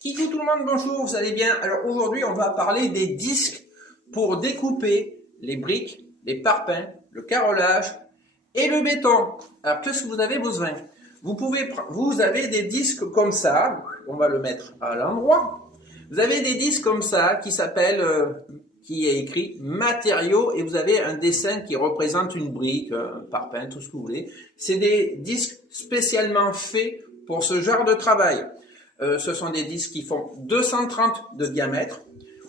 Kikou tout le monde, bonjour, vous allez bien? Alors aujourd'hui, on va parler des disques pour découper les briques, les parpaings, le carrelage et le béton. Alors qu'est-ce que vous avez besoin? Vous avez des disques comme ça, on va le mettre à l'endroit. Vous avez des disques comme ça qui est écrit matériaux et vous avez un dessin qui représente une brique, un parpaing, tout ce que vous voulez. C'est des disques spécialement faits pour ce genre de travail. Ce sont des disques qui font 230 de diamètre.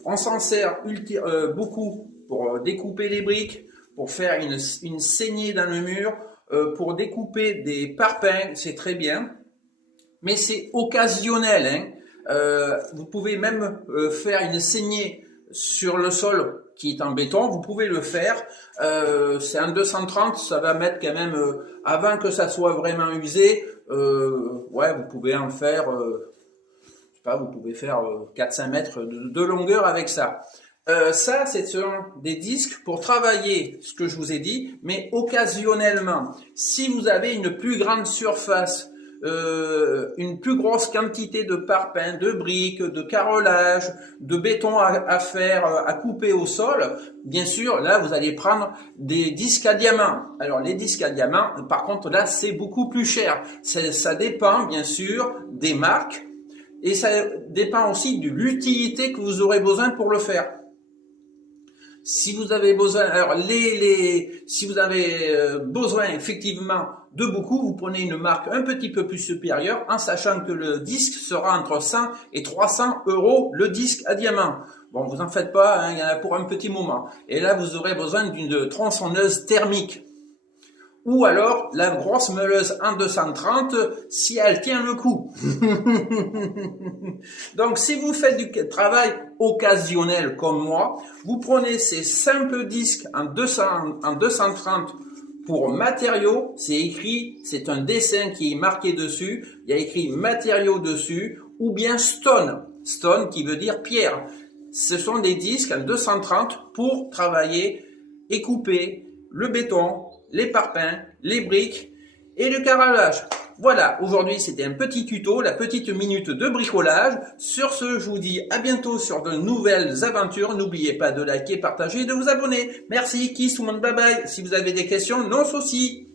On s'en sert beaucoup pour découper les briques, pour faire une saignée dans le mur, pour découper des parpaings, c'est très bien. Mais c'est occasionnel, hein. Vous pouvez même faire une saignée sur le sol qui est en béton, vous pouvez le faire. C'est un 230, ça va mettre quand même, avant que ça soit vraiment usé, ouais, vous pouvez en faire, je sais pas, vous pouvez faire 4-5 mètres de longueur avec ça. Ça, ce sont des disques pour travailler ce que je vous ai dit, mais occasionnellement. Si vous avez une plus grande surface, une plus grosse quantité de parpaings, de briques, de carrelage, de béton à faire, à couper au sol, bien sûr, là, vous allez prendre des disques à diamant. Alors, les disques à diamant, par contre, là, c'est beaucoup plus cher. Ça dépend, bien sûr, des marques et ça dépend aussi de l'utilité que vous aurez besoin pour le faire. Si vous avez besoin, alors si vous avez besoin effectivement de beaucoup, vous prenez une marque un petit peu plus supérieure en sachant que le disque sera entre 100 et 300 € le disque à diamant. Bon, vous en faites pas, hein, il y en a pour un petit moment. Et là, vous aurez besoin d'une tronçonneuse thermique. Ou alors la grosse meuleuse en 230 si elle tient le coup. Donc si vous faites du travail occasionnel comme moi, vous prenez ces simples disques en 230 pour matériaux, c'est écrit, c'est un dessin qui est marqué dessus, il y a écrit matériaux dessus, ou bien stone, stone qui veut dire pierre. Ce sont des disques en 230 pour travailler et couper le béton, les parpaings, les briques et le carrelage. Voilà, aujourd'hui c'était un petit tuto, la petite minute de bricolage. Sur ce, je vous dis à bientôt sur de nouvelles aventures. N'oubliez pas de liker, partager et de vous abonner. Merci, kiss tout le monde, bye bye. Si vous avez des questions, non souci.